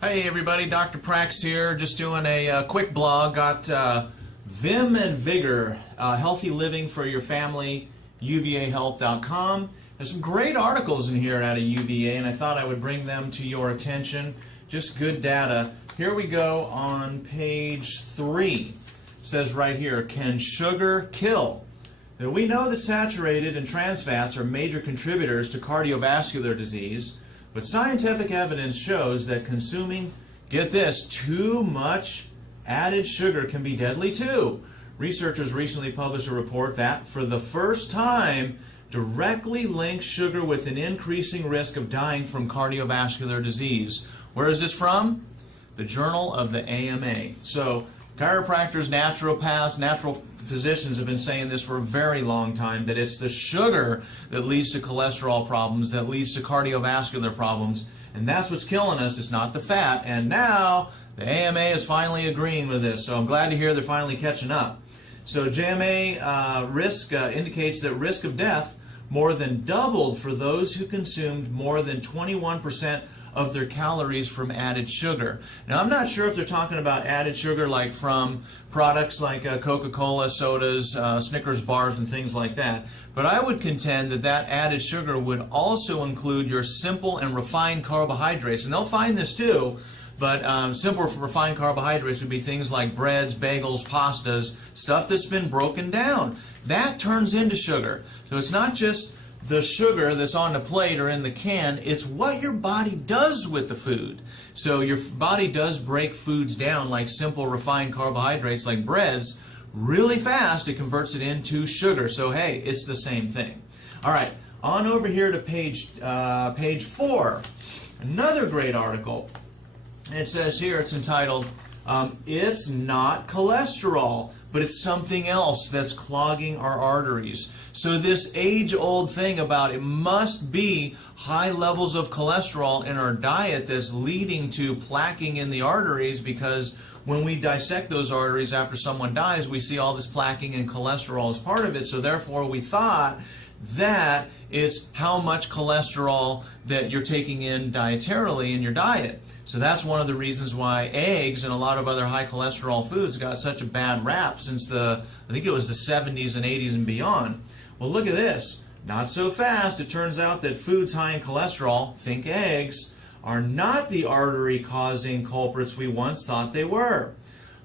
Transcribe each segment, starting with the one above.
Hey everybody, Dr. Prax here, just doing a quick blog. Got Vim and Vigor, Healthy Living for Your Family, uvahealth.com. There's some great articles in here out of UVA, and I thought I would bring them to your attention. Just good data. Here we go on page 3. It says right here, can sugar kill? Now, we know that saturated and trans fats are major contributors to cardiovascular disease, but scientific evidence shows that consuming, get this, too much added sugar can be deadly too. Researchers recently published a report that, for the first time, directly links sugar with an increasing risk of dying from cardiovascular disease. Where is this from? The Journal of the AMA. So, chiropractors, naturopaths, natural physicians have been saying this for a very long time, that it's the sugar that leads to cholesterol problems, that leads to cardiovascular problems, and that's what's killing us. It's not the fat. And now the AMA is finally agreeing with this, so I'm glad to hear they're finally catching up. So JMA risk indicates that risk of death more than doubled for those who consumed more than 21% of their calories from added sugar. Now, I'm not sure if they're talking about added sugar like from products like Coca-Cola, sodas, Snickers bars, and things like that. But I would contend that that added sugar would also include your simple and refined carbohydrates. And they'll find this too, but simple refined carbohydrates would be things like breads, bagels, pastas, stuff that's been broken down. That turns into sugar. So it's not just the sugar that's on the plate or in the can, it's what your body does with the food. So your body does break foods down like simple refined carbohydrates like breads really fast. It converts it into sugar. So hey, it's the same thing. All right, on over here to page 4. Another great article. It says here, it's entitled, It's Not Cholesterol, but it's something else that's clogging our arteries. So this age-old thing about it must be high levels of cholesterol in our diet that's leading to plaquing in the arteries, because when we dissect those arteries after someone dies, we see all this plaquing and cholesterol as part of it. So therefore we thought that it's how much cholesterol that you're taking in dietarily in your diet. So that's one of the reasons why eggs and a lot of other high cholesterol foods got such a bad rap since I think it was the 70s and 80s and beyond. Well, look at this. Not so fast. It turns out that foods high in cholesterol, think eggs, are not the artery-causing culprits we once thought they were.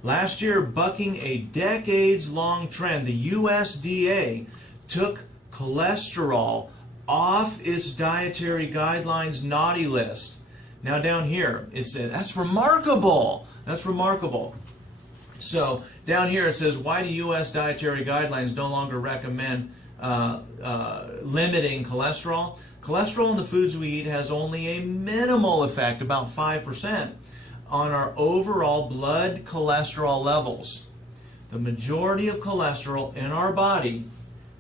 Last year, bucking a decades-long trend, the USDA took cholesterol off its dietary guidelines naughty list. Now down here, it says, that's remarkable. That's remarkable. So down here it says, why do U.S. dietary guidelines no longer recommend limiting cholesterol? Cholesterol in the foods we eat has only a minimal effect, about 5%, on our overall blood cholesterol levels. The majority of cholesterol in our body,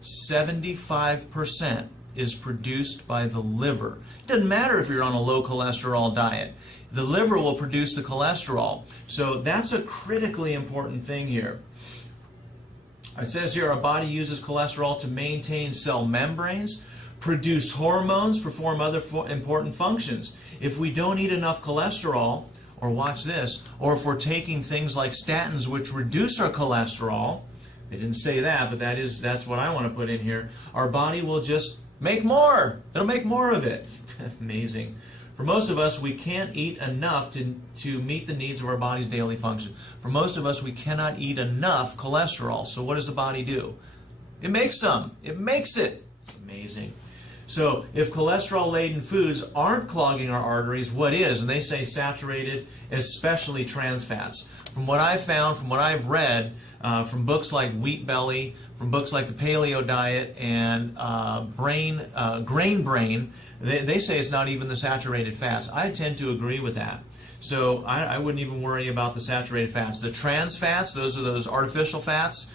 75%, is produced by the liver. It doesn't matter if you're on a low cholesterol diet. The liver will produce the cholesterol. So that's a critically important thing here. It says here our body uses cholesterol to maintain cell membranes, produce hormones, perform other important functions. If we don't eat enough cholesterol, or watch this, or if we're taking things like statins which reduce our cholesterol, they didn't say that, but that's what I want to put in here, our body will just make more. It'll make more of it. Amazing. For most of us, we can't eat enough to meet the needs of our body's daily function. For most of us, we cannot eat enough cholesterol. So what does the body do? It makes some. It makes it. It's amazing. So if cholesterol-laden foods aren't clogging our arteries, what is? And they say saturated, especially trans fats. From what I've found, from what I've read, from books like Wheat Belly, from books like the Paleo Diet, and Grain Brain, they say it's not even the saturated fats. I tend to agree with that. So I wouldn't even worry about the saturated fats. The trans fats, those are those artificial fats,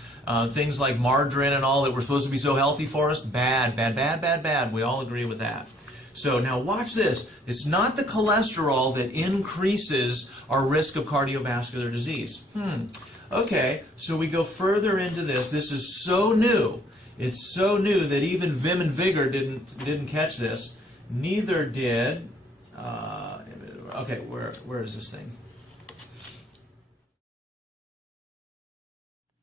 things like margarine and all that were supposed to be so healthy for us, bad, bad, bad, bad, bad. We all agree with that. So now watch this. It's not the cholesterol that increases our risk of cardiovascular disease. Okay, so we go further into this. This is so new. It's so new that even Vim and Vigor didn't catch this. Neither did Okay, where is this thing?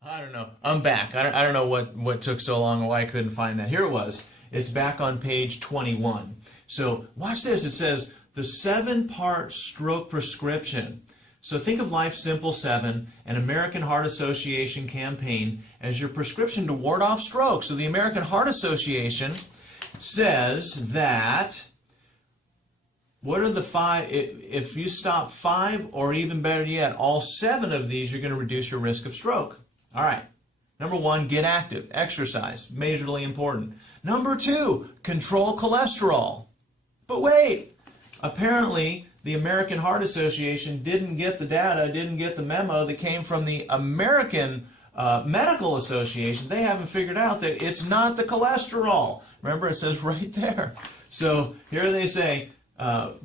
I don't know. I'm back. I don't know what took so long or why I couldn't find that. Here it was. It's back on page 21. So watch this. It says the 7-part stroke prescription. So think of Life Simple 7, an American Heart Association campaign, as your prescription to ward off stroke. So the American Heart Association says that what are the 5, if you stop 5 or even better yet, all 7 of these, you're going to reduce your risk of stroke. All right. Number 1, get active. Exercise. Majorly important. Number 2, control cholesterol. But wait, apparently the American Heart Association didn't get the data, didn't get the memo that came from the American Medical Association. They haven't figured out that it's not the cholesterol. Remember, it says right there. So here they say,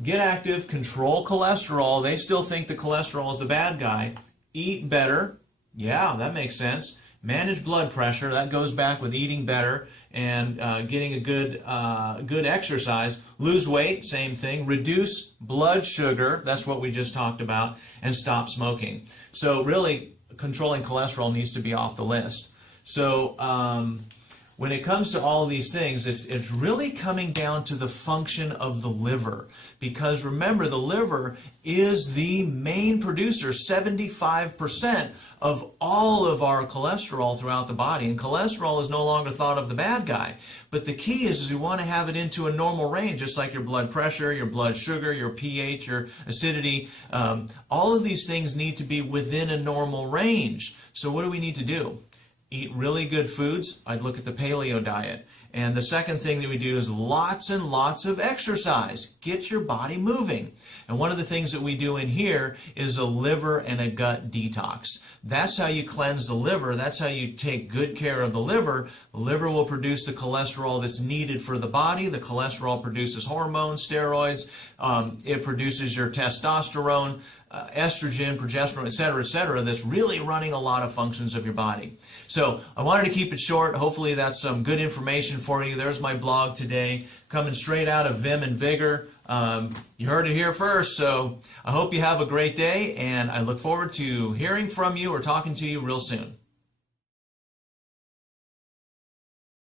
get active, control cholesterol. They still think the cholesterol is the bad guy. Eat better. Yeah, that makes sense. Manage blood pressure. That goes back with eating better and getting a good exercise. Lose weight, same thing. Reduce blood sugar. That's what we just talked about. And stop smoking. So really, controlling cholesterol needs to be off the list. So when it comes to all of these things, it's really coming down to the function of the liver. Because remember, the liver is the main producer, 75% of all of our cholesterol throughout the body. And cholesterol is no longer thought of the bad guy. But the key is we want to have it into a normal range, just like your blood pressure, your blood sugar, your pH, your acidity. All of these things need to be within a normal range. So what do we need to do? Eat really good foods. I'd look at the paleo diet. And the second thing that we do is lots and lots of exercise. Get your body moving. And one of the things that we do in here is a liver and a gut detox. That's how you cleanse the liver. That's how you take good care of the liver. The liver will produce the cholesterol that's needed for the body. The cholesterol produces hormones, steroids. It produces your testosterone, estrogen, progesterone, etc., that's really running a lot of functions of your body. So I wanted to keep it short. Hopefully that's some good information for you. There's my blog today, coming straight out of Vim and Vigor. You heard it here first, so I hope you have a great day, and I look forward to hearing from you or talking to you real soon.